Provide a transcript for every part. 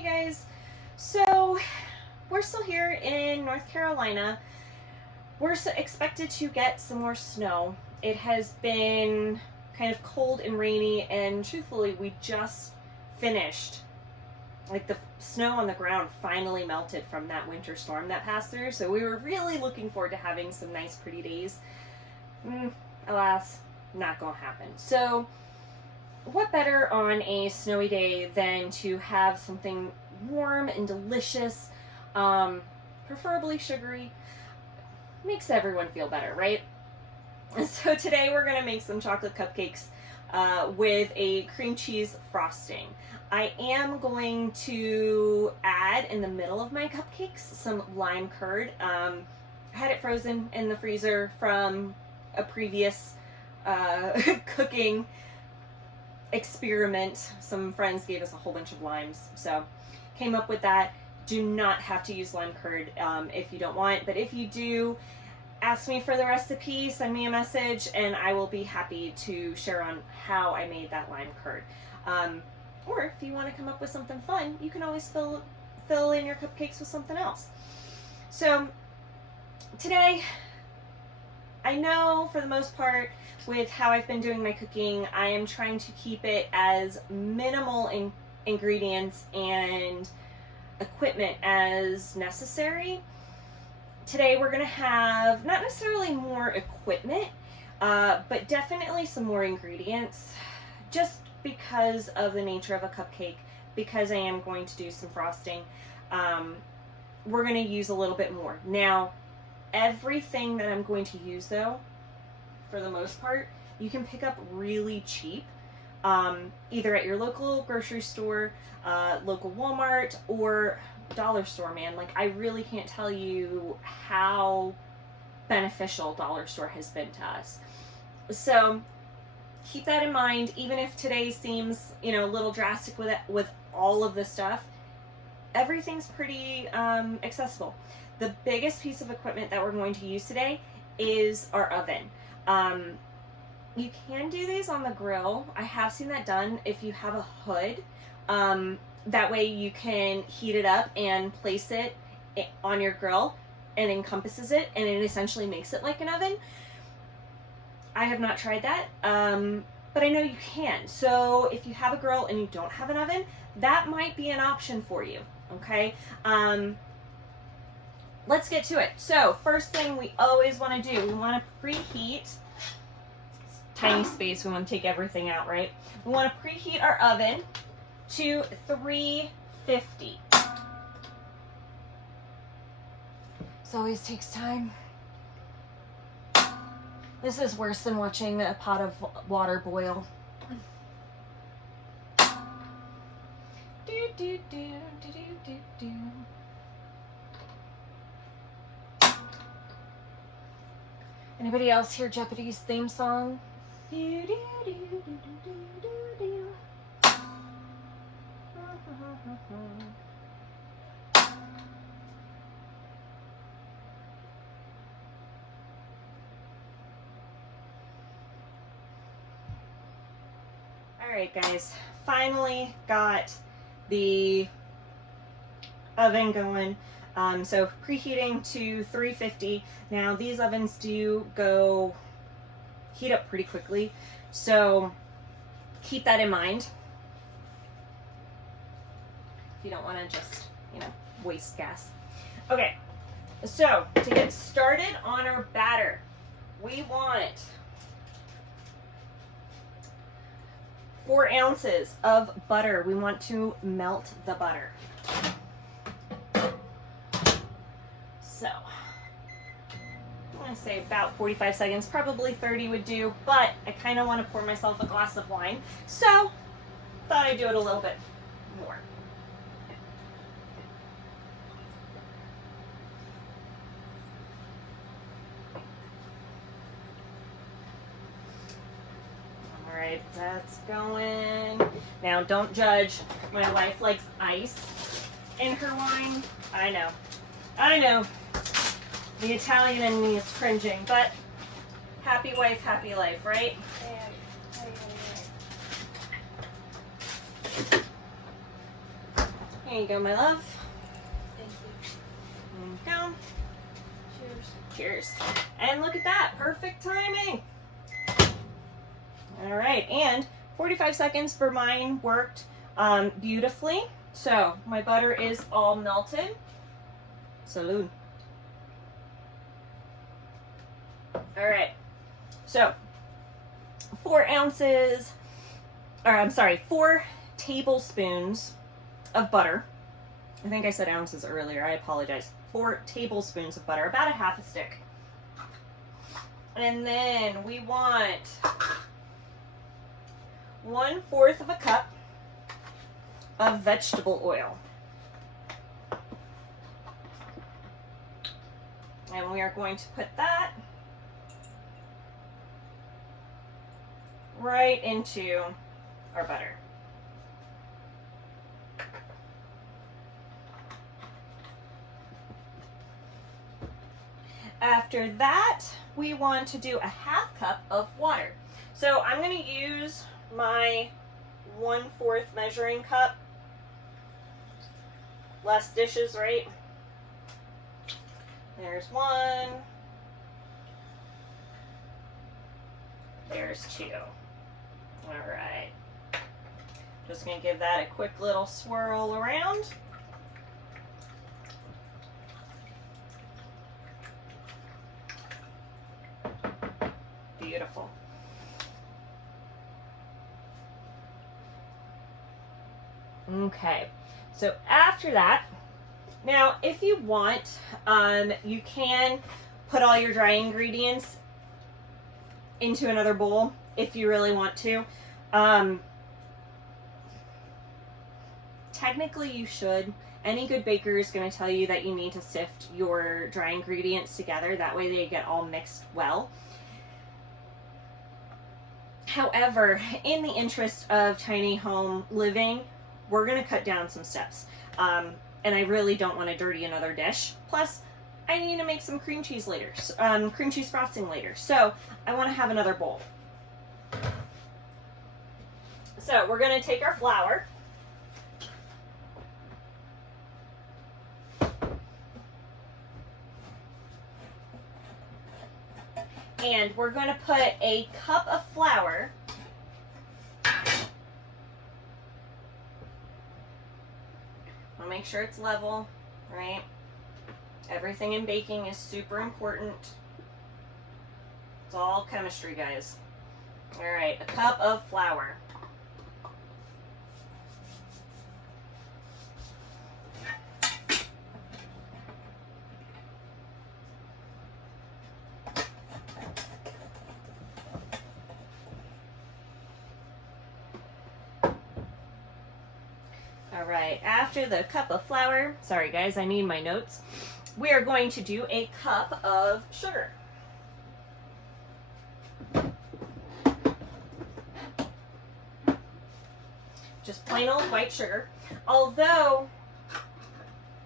Hey guys, so we're still here in North Carolina. We're expected to get some more snow. It has been kind of cold and rainy, and truthfully we just finished, like the snow on the ground finally melted from that winter storm that passed through, so we were really looking forward to having some nice pretty days. Alas, not gonna happen. So what better on a snowy day than to have something warm and delicious, preferably sugary. Makes everyone feel better, right? So today we're going to make some chocolate cupcakes with a cream cheese frosting. I am going to add in the middle of my cupcakes some lime curd. I had it frozen in the freezer from a previous cooking experiment. Some friends gave us a whole bunch of limes, so came up with that. Do not have to use lime curd if you don't want, but if you do, ask me for the recipe, send me a message, and I will be happy to share on how I made that lime curd. Or if you want to come up with something fun, you can always fill in your cupcakes with something else. So today, I know for the most part with how I've been doing my cooking, I am trying to keep it as minimal in ingredients and equipment as necessary. Today we're going to have not necessarily more equipment, but definitely some more ingredients, just because of the nature of a cupcake, because I am going to do some frosting. We're going to use a little bit more. Now, everything that I'm going to use, though, for the most part, you can pick up really cheap, either at your local grocery store, local Walmart, or dollar store, man. Like, I really can't tell you how beneficial dollar store has been to us. So keep that in mind. Even if today seems, a little drastic with all of the stuff, everything's pretty accessible. The biggest piece of equipment that we're going to use today is our oven. You can do these on the grill. I have seen that done if you have a hood. That way you can heat it up and place it on your grill, and encompasses it, and it essentially makes it like an oven. I have not tried that, but I know you can. So if you have a grill and you don't have an oven, that might be an option for you, okay? Let's get to it. So first thing we always want to do, we want to preheat. Tiny space, we want to take everything out, right? We want to preheat our oven to 350. This always takes time. This is worse than watching a pot of water boil. Anybody else hear Jeopardy's theme song? Alright guys, finally got the oven going. So preheating to 350. Now these ovens do heat up pretty quickly, so keep that in mind if you don't want to just, waste gas. Okay, so to get started on our batter, we want 4 ounces of butter. We want to melt the butter. So I'm going to say about 45 seconds, probably 30 would do, but I kind of want to pour myself a glass of wine, so thought I'd do it a little bit more. Alright, that's going. Now don't judge. My wife likes ice in her wine. I know. The Italian in me is cringing, but happy wife, happy life, right? There you go, my love. Thank you. And down. Cheers. Cheers. And look at that, perfect timing. All right, and 45 seconds for mine worked beautifully. So my butter is all melted. Salud. All right, so 4 tablespoons of butter. I think I said ounces earlier, I apologize. 4 tablespoons of butter, about a half a stick. And then we want 1/4 of a cup of vegetable oil. And we are going to put that right into our butter. After that, we want to do a 1/2 cup of water. So I'm going to use my 1/4 measuring cup. Less dishes, right? There's 1. There's 2. All right. Just going to give that a quick little swirl around. Beautiful. Okay, so after that, now if you want, you can put all your dry ingredients into another bowl if you really want to. Technically you should. Any good baker is going to tell you that you need to sift your dry ingredients together. That way they get all mixed well. However, in the interest of tiny home living, we're going to cut down some steps. And I really don't want to dirty another dish. Plus, I need to make some cream cheese later, cream cheese frosting later. So I want to have another bowl. So we're going to take our flour. And we're going to put a cup of flour I'll make sure it's level, right? Everything in baking is super important. It's all chemistry, guys. All right, a cup of flour. All right, after the cup of flour, sorry guys, I need my notes. We are going to do a cup of sugar. Just plain old white sugar. Although,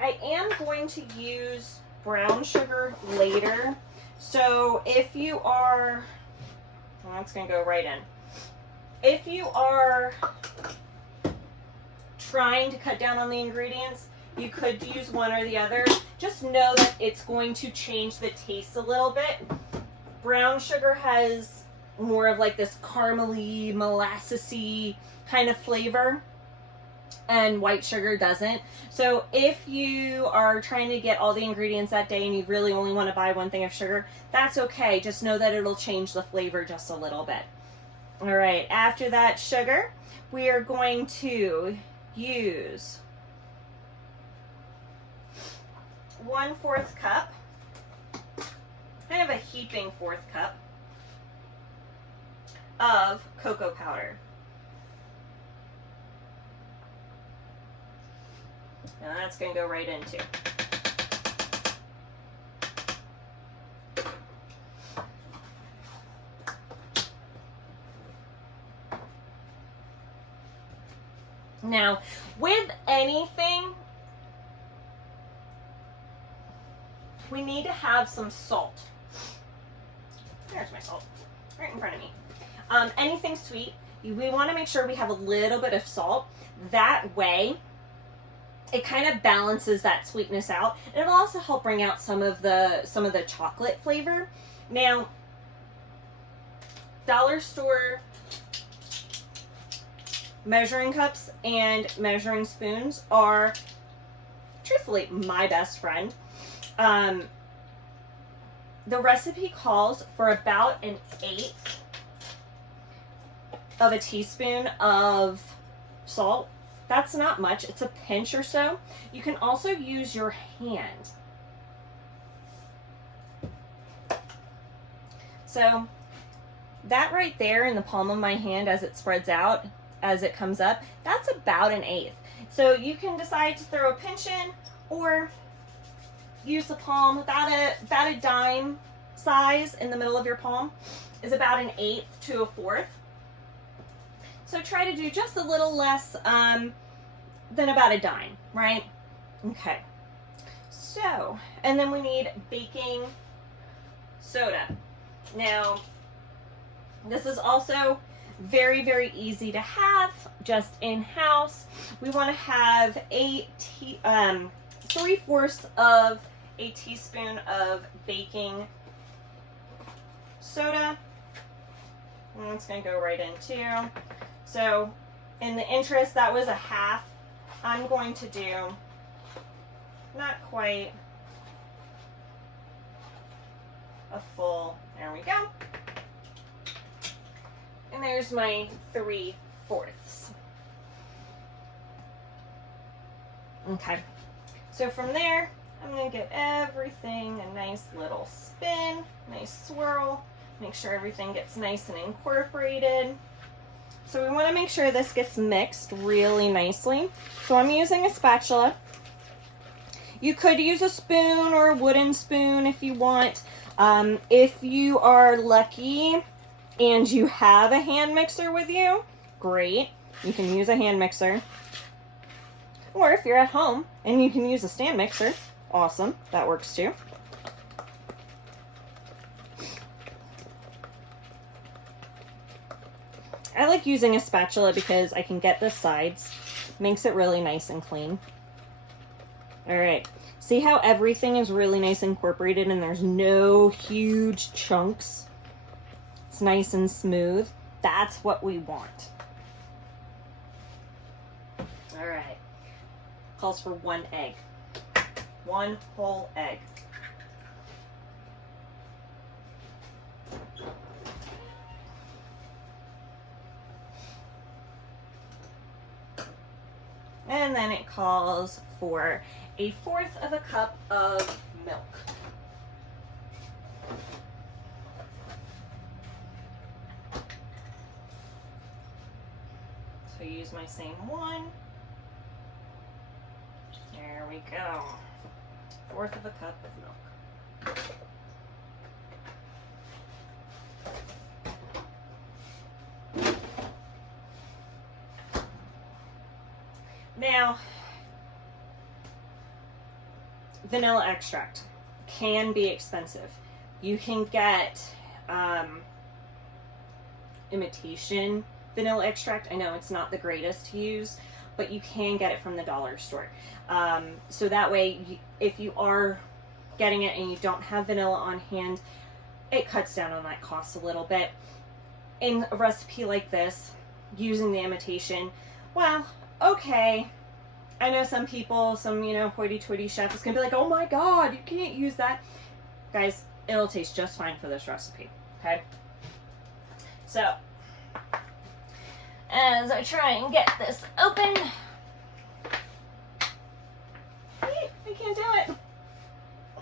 I am going to use brown sugar later. So if you are, well, that's going to go right in. If you are trying to cut down on the ingredients, you could use one or the other. Just know that it's going to change the taste a little bit. Brown sugar has more of like this caramely, molassesy kind of flavor, and white sugar doesn't. So if you are trying to get all the ingredients that day and you really only want to buy one thing of sugar, that's okay. Just know that it'll change the flavor just a little bit. All right, after that sugar, we are going to use 1/4 cup, kind of a heaping 1/4 cup of cocoa powder. Now that's going to go right into. Now, with anything, we need to have some salt. There's my salt, right in front of me. Anything sweet, we want to make sure we have a little bit of salt. That way, it kind of balances that sweetness out, and it'll also help bring out some of the chocolate flavor. Now, dollar store measuring cups and measuring spoons are truthfully my best friend. The recipe calls for about 1/8 of a teaspoon of salt. That's not much. It's a pinch or so. You can also use your hand. So that right there in the palm of my hand as it spreads out, as it comes up, that's about 1/8. So you can decide to throw a pinch in or use the palm. About a dime size in the middle of your palm is about 1/8 to 1/4. So try to do just a little less than about a dime, right? Okay. So, and then we need baking soda. Now, this is also very, very easy to have just in-house. We want to have 3/4 of a teaspoon of baking soda. And it's going to go right in too. So in the interest, that was a half. I'm going to do not quite a full. There we go. And there's my 3/4. Okay. So from there, I'm going to give everything a nice little spin, nice swirl, make sure everything gets nice and incorporated. So we want to make sure this gets mixed really nicely. So I'm using a spatula. You could use a spoon or a wooden spoon if you want. If you are lucky and you have a hand mixer with you, great. You can use a hand mixer. Or if you're at home and you can use a stand mixer, awesome. That works too. I like using a spatula because I can get the sides. Makes it really nice and clean. All right. See how everything is really nice and incorporated and there's no huge chunks? It's nice and smooth. That's what we want. All right. Calls for 1 egg. 1 whole egg. And then it calls for 1/4 of a cup of milk. So use my same one. There we go. 1/4 of a cup of milk. Now, vanilla extract can be expensive. You can get imitation vanilla extract. I know it's not the greatest to use, but you can get it from the dollar store. So that way, if you are getting it and you don't have vanilla on hand, it cuts down on that cost a little bit. In a recipe like this, using the imitation, well, okay, I know some people, some, hoity-toity chef is going to be like, oh my god, you can't use that. Guys, it'll taste just fine for this recipe, okay? So, as I try and get this open, I can't do it.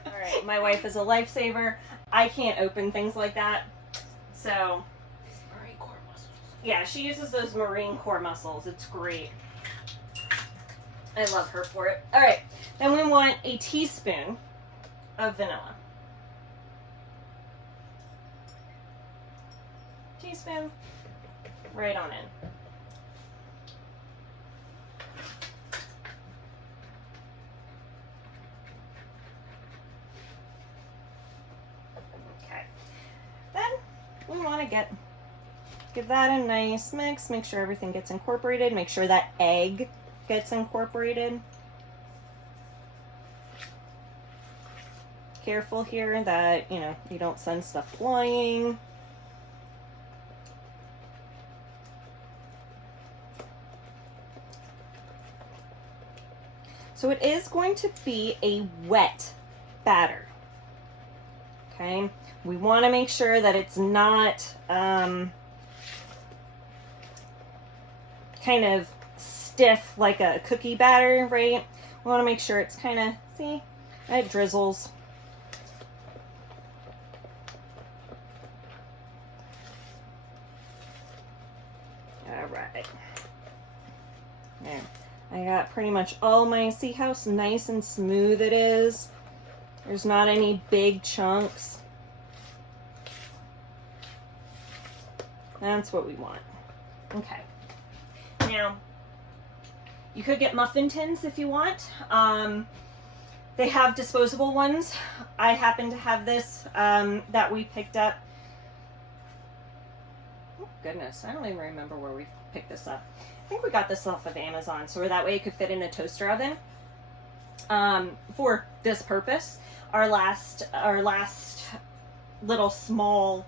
Alright, my wife is a lifesaver. I can't open things like that. So, Marine Corps muscles. Yeah, she uses those Marine Corps muscles. It's great. I love her for it. Alright, then we want a teaspoon of vanilla. Teaspoon, right on in. Okay, then we want to give that a nice mix, make sure everything gets incorporated, make sure that egg gets incorporated. careful here that, you know, you don't send stuff flying. So it is going to be a wet batter. Okay, we want to make sure that it's not kind of stiff like a cookie batter, right? We want to make sure it's kind of, see, it drizzles. All right. There. I got pretty much all my, see how nice and smooth it is? There's not any big chunks. That's what we want. Okay. Now, you could get muffin tins if you want. They have disposable ones. I happen to have this that we picked up. Oh, goodness, I don't even remember where we picked this up. I think we got this off of Amazon, so that way it could fit in a toaster oven for this purpose. Our last little small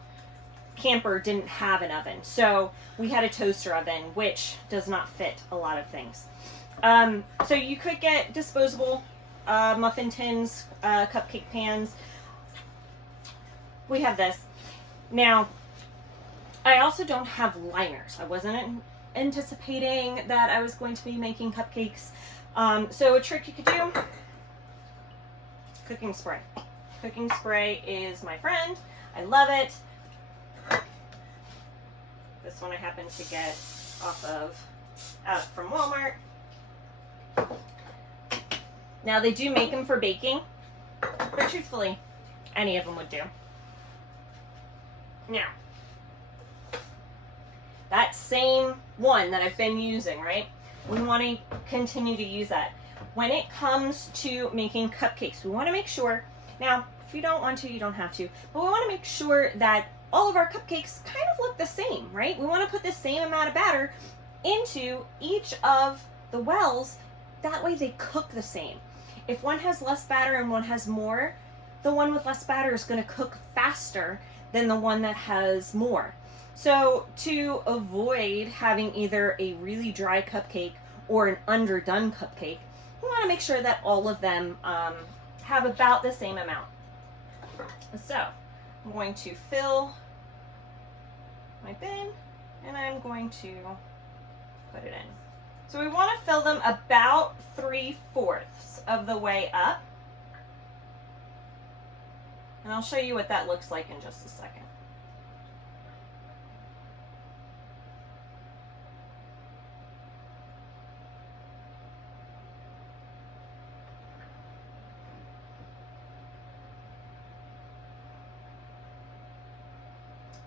camper didn't have an oven, so we had a toaster oven, which does not fit a lot of things. So you could get disposable muffin tins, cupcake pans. We have this. Now, I also don't have liners. I wasn't anticipating that I was going to be making cupcakes. So a trick you could do, cooking spray. Cooking spray is my friend. I love it. This one I happen to get out from Walmart. Now they do make them for baking, but truthfully, any of them would do. Now, that same one that I've been using, right? We want to continue to use that. When it comes to making cupcakes, we want to make sure, now, if you don't want to, you don't have to, but we want to make sure that all of our cupcakes kind of look the same, right? We want to put the same amount of batter into each of the wells. That way they cook the same. If one has less batter and one has more, the one with less batter is going to cook faster than the one that has more. So to avoid having either a really dry cupcake or an underdone cupcake, we want to make sure that all of them have about the same amount. So I'm going to fill my bin and I'm going to put it in. So we want to fill them about 3/4 of the way up. And I'll show you what that looks like in just a second.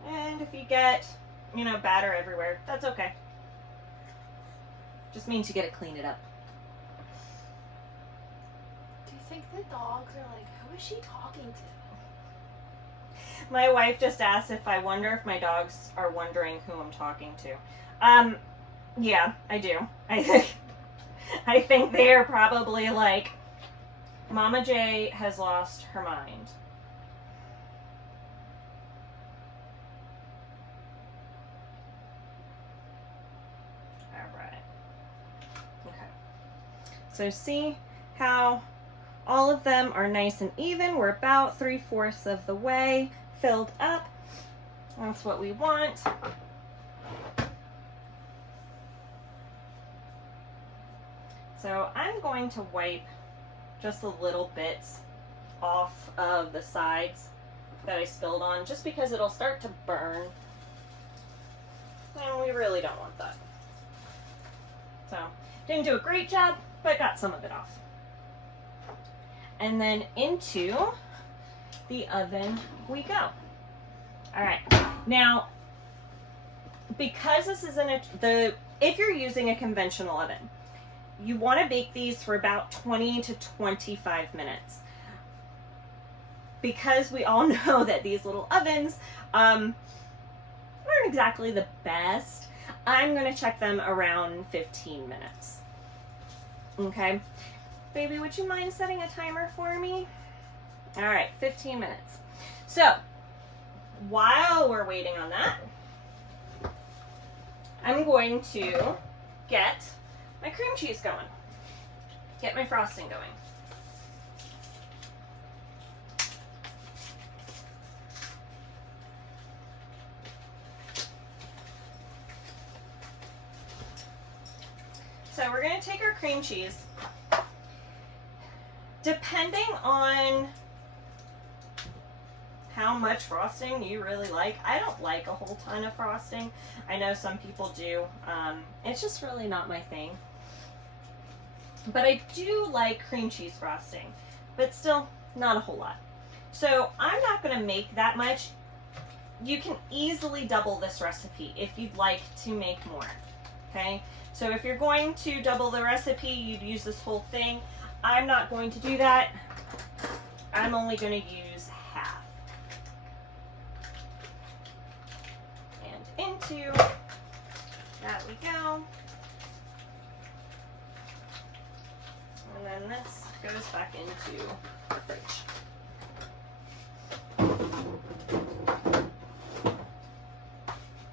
And if you get, you know, batter everywhere, that's okay. Just means you gotta clean it up. Do you think the dogs are like, who is she talking to? My wife just asked if I wonder if my dogs are wondering who I'm talking to. Yeah, I do. I think they're probably like, Mama J has lost her mind. So see how all of them are nice and even. We're about 3/4 of the way filled up. That's what we want. So I'm going to wipe just the little bits off of the sides that I spilled on, just because it'll start to burn. And we really don't want that. So, didn't do a great job, but got some of it off. And then into the oven we go. All right. Now, because this isn't if you're using a conventional oven, you want to bake these for about 20 to 25 minutes. Because we all know that these little ovens aren't exactly the best, I'm going to check them around 15 minutes. Okay? Baby, would you mind setting a timer for me? All right, 15 minutes. So while we're waiting on that, I'm going to get my cream cheese going. Get my frosting going. So we're going to take our cream cheese. Depending on how much frosting you really like. I don't like a whole ton of frosting. I know some people do. It's just really not my thing. But I do like cream cheese frosting, but still not a whole lot. So I'm not going to make that much. You can easily double this recipe if you'd like to make more. Okay? So if you're going to double the recipe, you'd use this whole thing. I'm not going to do that. I'm only going to use half. And into that we go. And then this goes back into the fridge.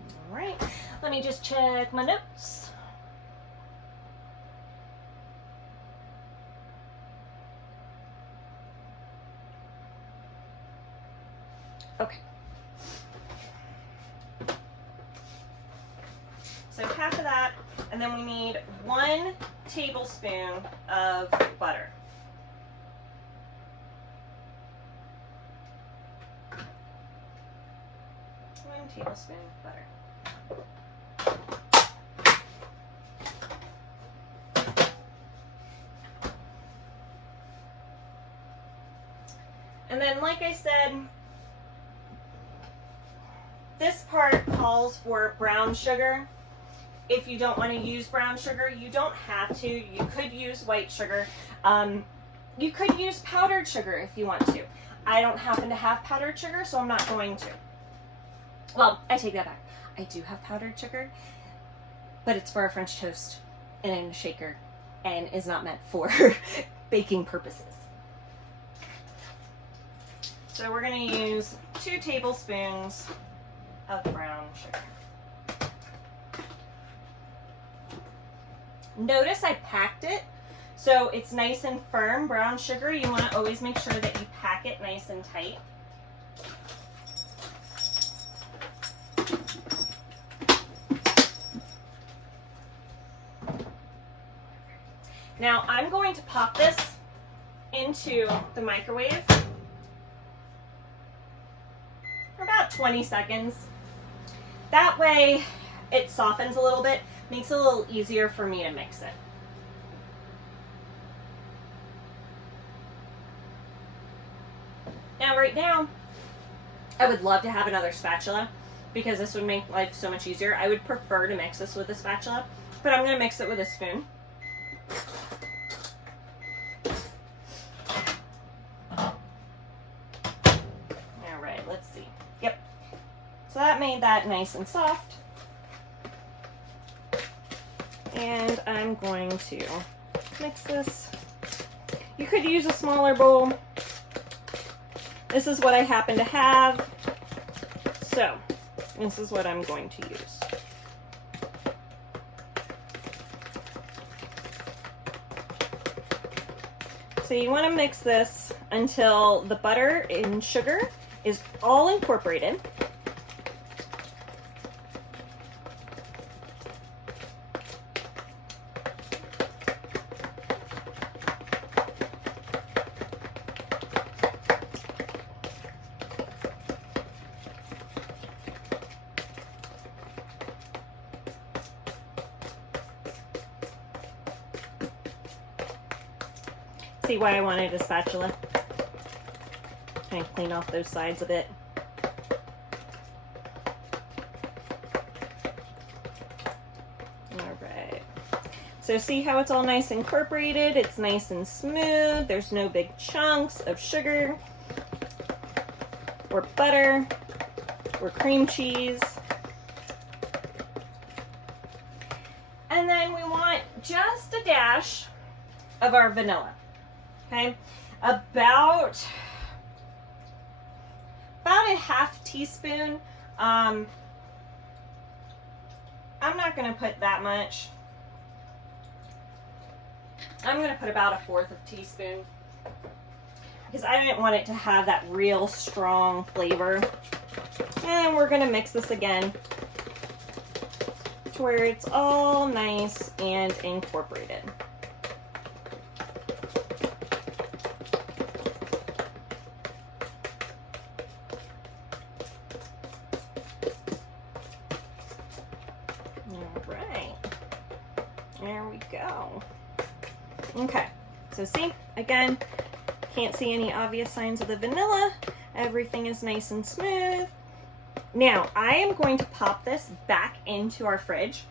All right, let me just check my notes. Okay. So half of that, and then we need 1 tablespoon of butter. One tablespoon of butter. And then, like I said, this part calls for brown sugar. If you don't want to use brown sugar, you don't have to. You could use white sugar. You could use powdered sugar if you want to. I don't happen to have powdered sugar, so I'm not going to. Well, I take that back. I do have powdered sugar, but it's for a French toast and in a shaker and is not meant for baking purposes. So we're going to use 2 tablespoons of brown sugar. Notice I packed it, so it's nice and firm. Brown sugar, you want to always make sure that you pack it nice and tight. Now I'm going to pop this into the microwave for about 20 seconds. That way it softens a little bit, makes it a little easier for me to mix it. Now right now, I would love to have another spatula because this would make life so much easier. I would prefer to mix this with a spatula, but I'm going to mix it with a spoon. Alright, let's see. Yep. So that made that nice and soft. And I'm going to mix this. You could use a smaller bowl. This is what I happen to have. So, this is what I'm going to use. So you want to mix this until the butter and sugar is all incorporated. See why I wanted a spatula? Kind of clean off those sides a bit. Alright. So see how it's all nice and incorporated? It's nice and smooth. There's no big chunks of sugar or butter or cream cheese. And then we want just a dash of our vanilla. Okay, about about a half teaspoon. I'm not going to put that much. I'm going to put about a fourth of a teaspoon because I didn't want it to have that real strong flavor. And we're going to mix this again to where it's all nice and incorporated. All right, there we go. Okay, so see, again, can't see any obvious signs of the vanilla. Everything is nice and smooth. Now, I am going to pop this back into our fridge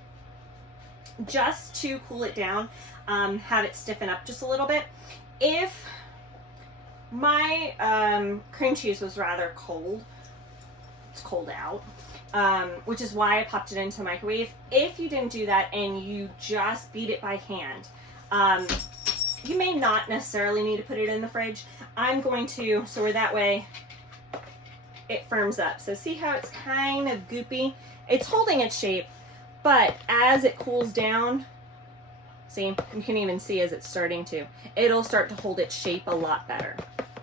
just to cool it down, have it stiffen up just a little bit. If my cream cheese was rather cold, it's cold out, which is why I popped it into the microwave. If you didn't do that and you just beat it by hand, you may not necessarily need to put it in the fridge. I'm going to, so that way it firms up. So see how it's kind of goopy? It's holding its shape, but as it cools down, see, you can even see as it's starting to, it'll start to hold its shape a lot better.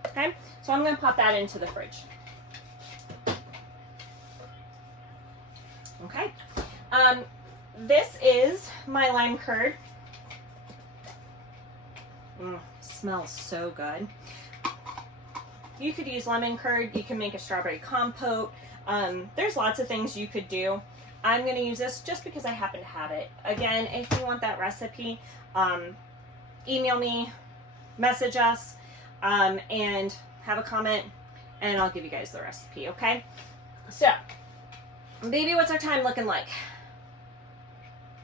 Okay, so I'm going to pop that into the fridge. Okay, this is my lime curd. Smells so good. You could use lemon curd. You can make a strawberry compote. There's lots of things you could do. I'm going to use this just because I happen to have it. Again, if you want that recipe, email me, message us, and have a comment, and I'll give you guys the recipe, okay? So, baby, what's our time looking like?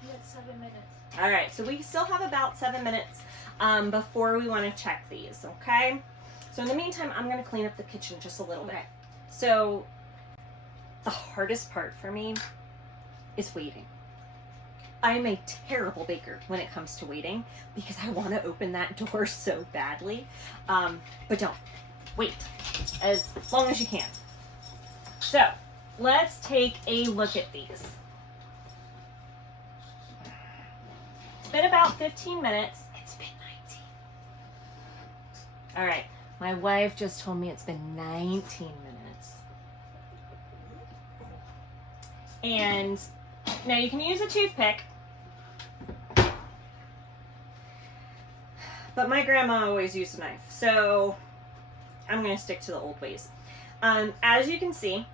We had 7 minutes. All right, so we still have about 7 minutes before we want to check these, okay? So in the meantime, I'm going to clean up the kitchen just a little bit. So the hardest part for me is waiting. I'm a terrible baker when it comes to waiting because I want to open that door so badly. But don't. Wait as long as you can. So let's take a look at these. It's been about 15 minutes. It's been 19. All right. My wife just told me it's been 19 minutes. And now you can use a toothpick, but my grandma always used a knife, so I'm going to stick to the old ways. As you can see,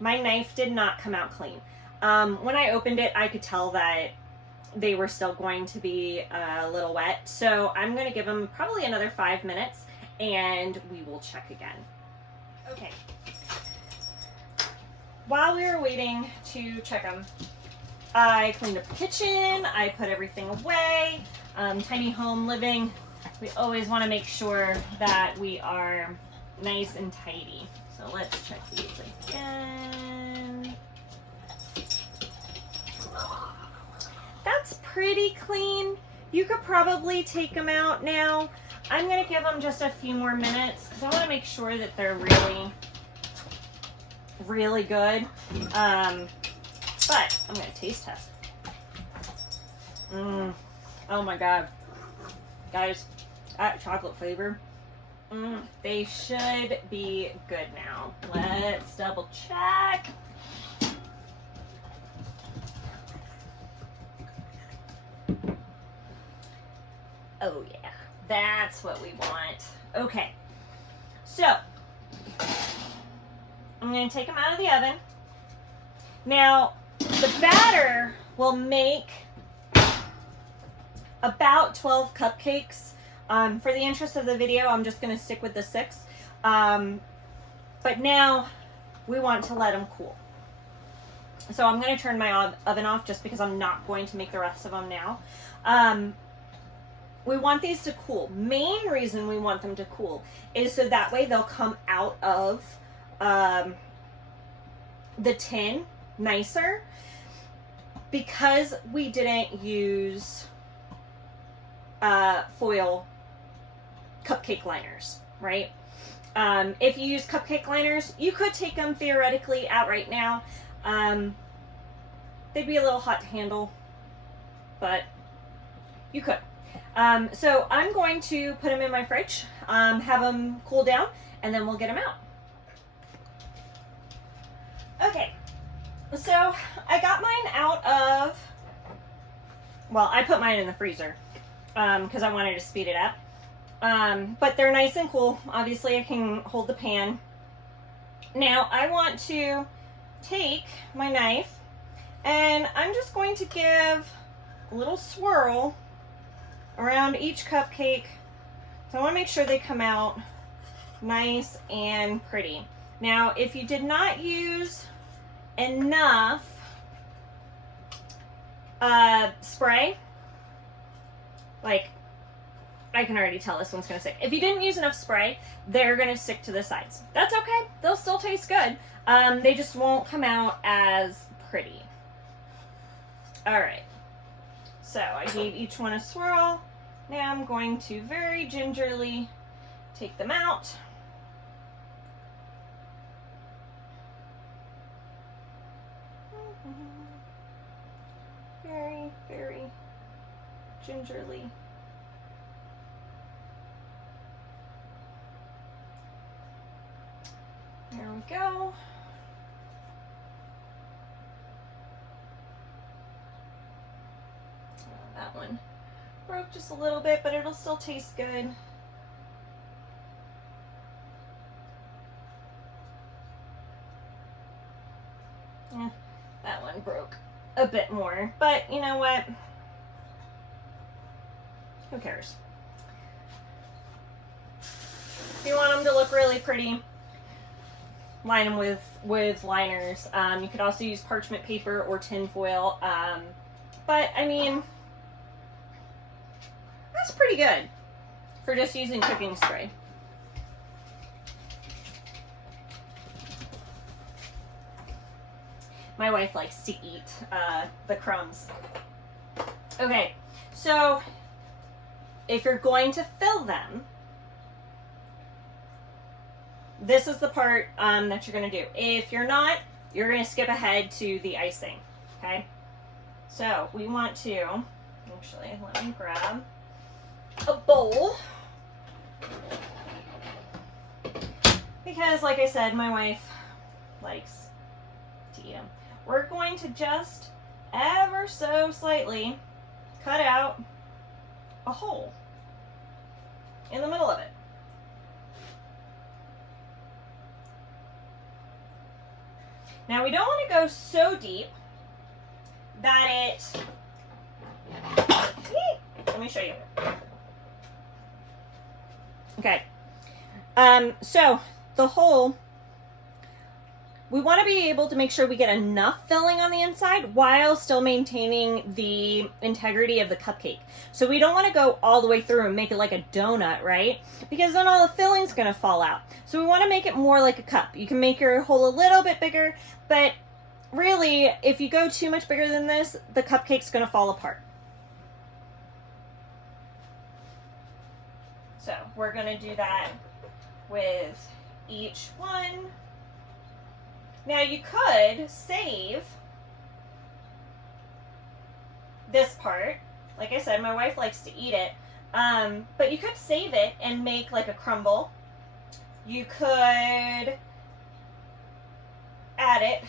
my knife did not come out clean. When I opened it, I could tell that they were still going to be a little wet, so I'm going to give them probably another 5 minutes. And we will check again. Okay. While we were waiting to check them, I cleaned up the kitchen. I put everything away. Tiny home living. We always want to make sure that we are nice and tidy. So let's check these again. That's pretty clean. You could probably take them out now. I'm going to give them just a few more minutes because I want to make sure that they're really, really good. But I'm going to taste test. Oh my God. Guys, that chocolate flavor, they should be good now. Let's double check. Oh yeah. That's what we want. Okay, so I'm going to take them out of the oven. Now, the batter will make about 12 cupcakes. For the interest of the video, I'm just going to stick with the 6. But now we want to let them cool. So I'm going to turn my oven off just because I'm not going to make the rest of them now. We want these to cool. Main reason we want them to cool is so that way they'll come out of the tin nicer. Because we didn't use foil cupcake liners, right? If you use cupcake liners, you could take them theoretically out right now. They'd be a little hot to handle, but you could. So I'm going to put them in my fridge, have them cool down, and then we'll get them out. Okay, so I got mine out of, well, I put mine in the freezer because I wanted to speed it up. But they're nice and cool. Obviously, I can hold the pan. Now, I want to take my knife, and I'm just going to give a little swirl around each cupcake. So I want to make sure they come out nice and pretty. Now, if you did not use enough spray, like, I can already tell this one's going to stick. If you didn't use enough spray, they're going to stick to the sides. That's okay. They'll still taste good. They just won't come out as pretty. All right. So I gave each one a swirl. Now I'm going to very gingerly take them out. Very, very gingerly. There we go. That one broke just a little bit, but it'll still taste good. Yeah, that one broke a bit more, but you know what? Who cares? If you want them to look really pretty, line them with liners. You could also use parchment paper or tin foil. But I mean, that's pretty good for just using cooking spray. My wife likes to eat the crumbs. Okay, so if you're going to fill them, this is the part that you're going to do. If you're not, you're going to skip ahead to the icing, okay? So we want to, actually, let me grab a bowl. Because, like I said, my wife likes to eat them. We're going to just ever so slightly cut out a hole in the middle of it. Now we don't want to go so deep that it, let me show you. Okay, so the hole, we want to be able to make sure we get enough filling on the inside while still maintaining the integrity of the cupcake. So we don't want to go all the way through and make it like a donut, right? Because then all the filling's going to fall out. So we want to make it more like a cup. You can make your hole a little bit bigger, but really, if you go too much bigger than this, the cupcake's going to fall apart. So we're going to do that with each one. Now you could save this part. Like I said, my wife likes to eat it. But you could save it and make like a crumble. You could add it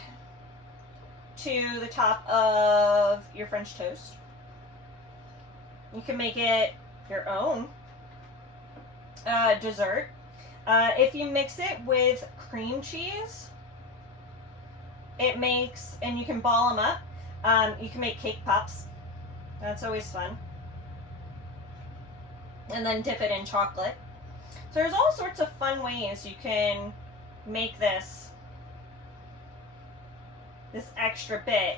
to the top of your French toast. You can make it your own dessert. If you mix it with cream cheese, it makes, and you can ball them up. You can make cake pops. That's always fun. And then dip it in chocolate. So there's all sorts of fun ways you can make this extra bit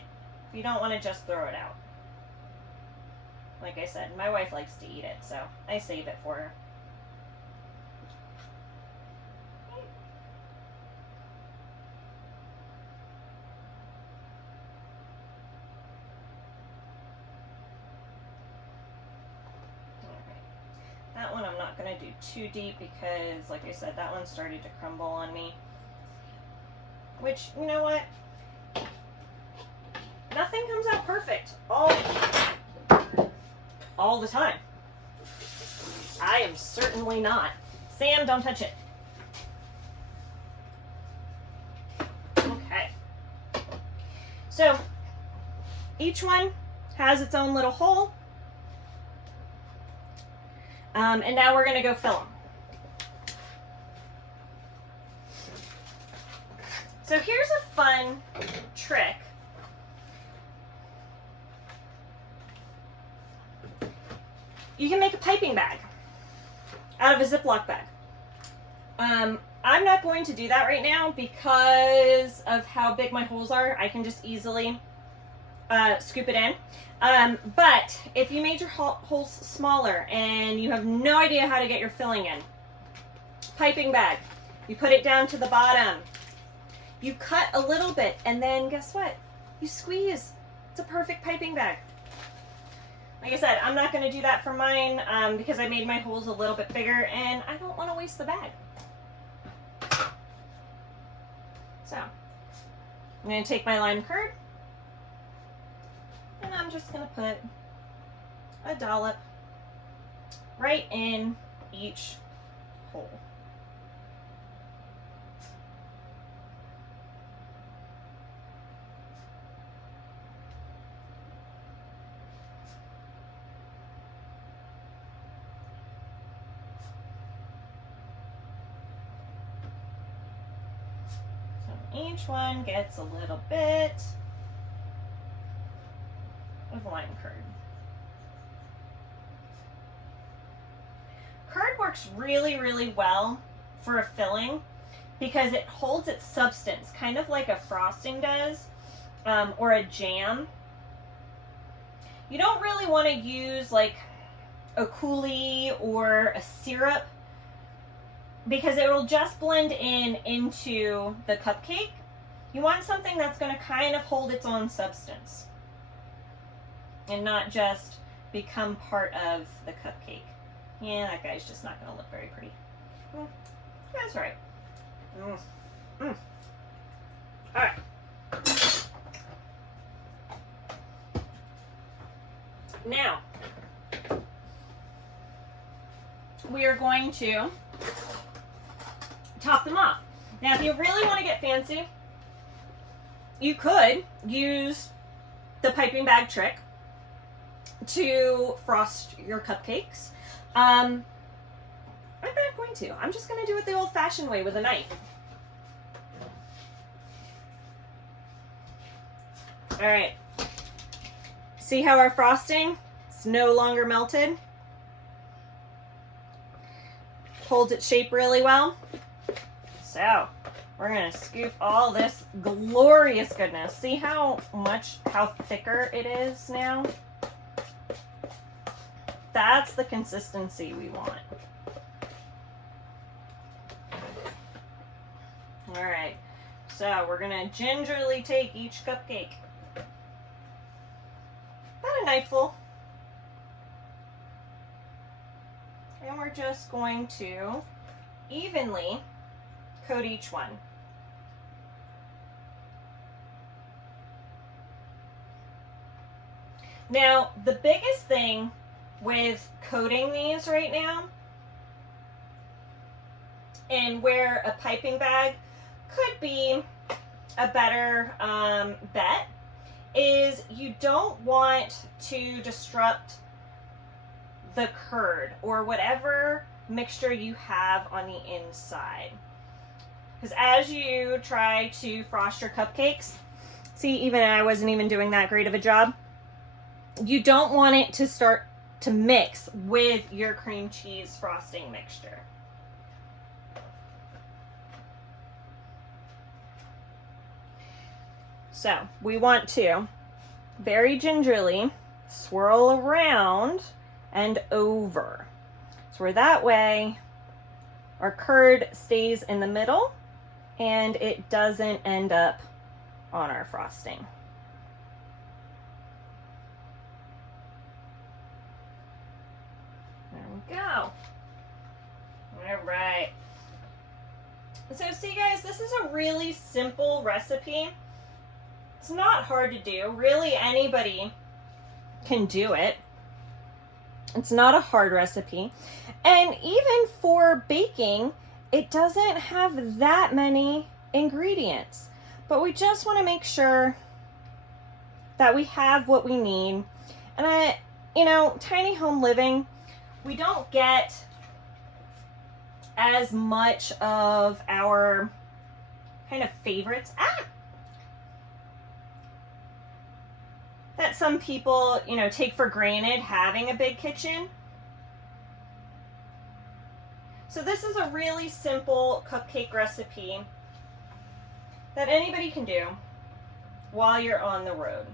if you don't want to just throw it out. Like I said, my wife likes to eat it, so I save it for her. That one I'm not going to do too deep because, like I said, that one started to crumble on me. Which, you know what? Nothing comes out perfect all the time. I am certainly not. Sam, don't touch it. Okay. So, each one has its own little hole. And now we're going to go fill them. So here's a fun trick. You can make a piping bag out of a Ziploc bag. I'm not going to do that right now because of how big my holes are. I can just easily scoop it in. But if you made your holes smaller and you have no idea how to get your filling in, piping bag, you put it down to the bottom, you cut a little bit, and then guess what? You squeeze. It's a perfect piping bag. Like I said, I'm not going to do that for mine because I made my holes a little bit bigger and I don't want to waste the bag. So, I'm going to take my lime curd and I'm just going to put a dollop right in each hole. Each one gets a little bit of lime curd. Curd works really, really well for a filling because it holds its substance, kind of like a frosting does, or a jam. You don't really want to use like a coulis or a syrup because it will just blend into the cupcake. You want something that's going to kind of hold its own substance and not just become part of the cupcake. Yeah, that guy's just not going to look very pretty. That's right. All right. Now, we are going to top them off. Now, if you really want to get fancy, you could use the piping bag trick to frost your cupcakes. I'm not going to. I'm just going to do it the old-fashioned way with a knife. All right. See how our frosting is no longer melted? Holds its shape really well. So, we're going to scoop all this glorious goodness. See how thicker it is now? That's the consistency we want. All right, so we're going to gingerly take each cupcake. About a knifeful. And we're just going to evenly coat each one. Now, the biggest thing with coating these right now, and where a piping bag could be a better bet, is you don't want to disrupt the curd or whatever mixture you have on the inside. Because as you try to frost your cupcakes, see, even I wasn't even doing that great of a job. You don't want it to start to mix with your cream cheese frosting mixture. So we want to very gingerly swirl around and over. So we're that way our curd stays in the middle and it doesn't end up on our frosting. There we go. All right. So see guys, this is a really simple recipe. It's not hard to do. Really, anybody can do it. It's not a hard recipe. And even for baking, it doesn't have that many ingredients. But we just want to make sure that we have what we need. And tiny home living, we don't get as much of our kind of favorites that some people, take for granted having a big kitchen. So this is a really simple cupcake recipe that anybody can do while you're on the road.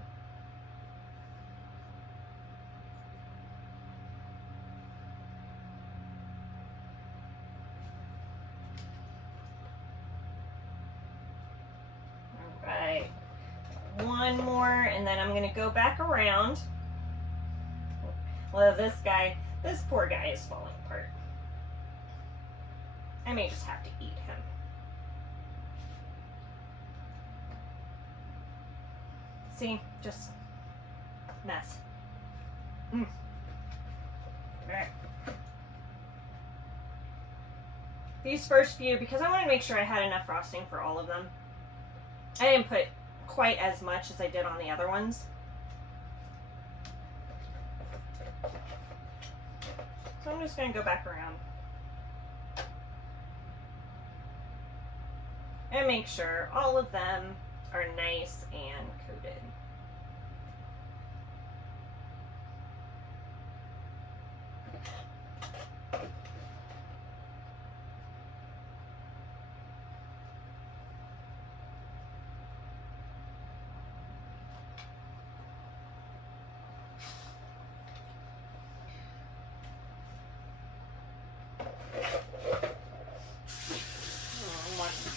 Right, one more, and then I'm going to go back around. Well, this poor guy is falling apart. I may just have to eat him. See, just mess. All right. These first few, because I want to make sure I had enough frosting for all of them. I didn't put quite as much as I did on the other ones. So I'm just going to go back around and make sure all of them are nice and coated.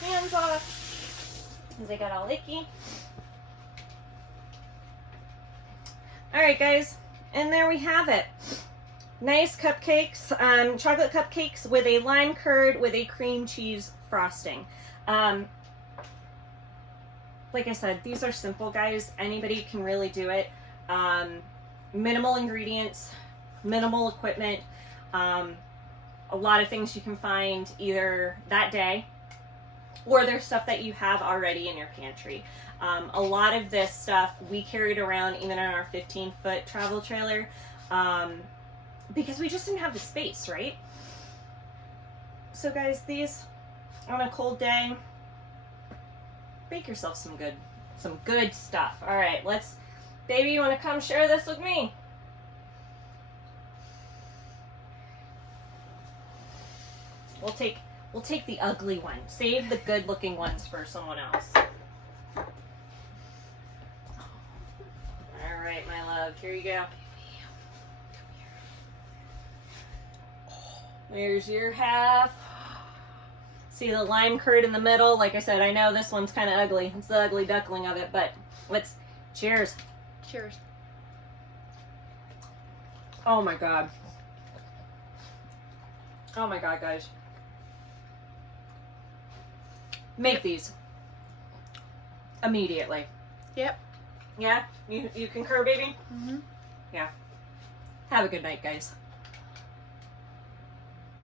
Hands off because they got all icky. All right, guys, and there we have it. Nice cupcakes, chocolate cupcakes with a lime curd with a cream cheese frosting. Like I said, these are simple, guys. Anybody can really do it. Minimal ingredients, minimal equipment. A lot of things you can find either that day or there's stuff that you have already in your pantry. A lot of this stuff we carried around even in our 15-foot travel trailer because we just didn't have the space, right? So guys, these on a cold day, bake yourself some good stuff. All right, baby, you want to come share this with me? We'll take the ugly one. Save the good looking ones for someone else. All right, my love, here you go. There's your half. See the lime curd in the middle? Like I said, I know this one's kind of ugly. It's the ugly duckling of it, but cheers. Cheers. Oh my God. Oh my God, guys. Make these immediately. Yep. Yeah? You concur, baby? Mm-hmm. Yeah. Have a good night, guys.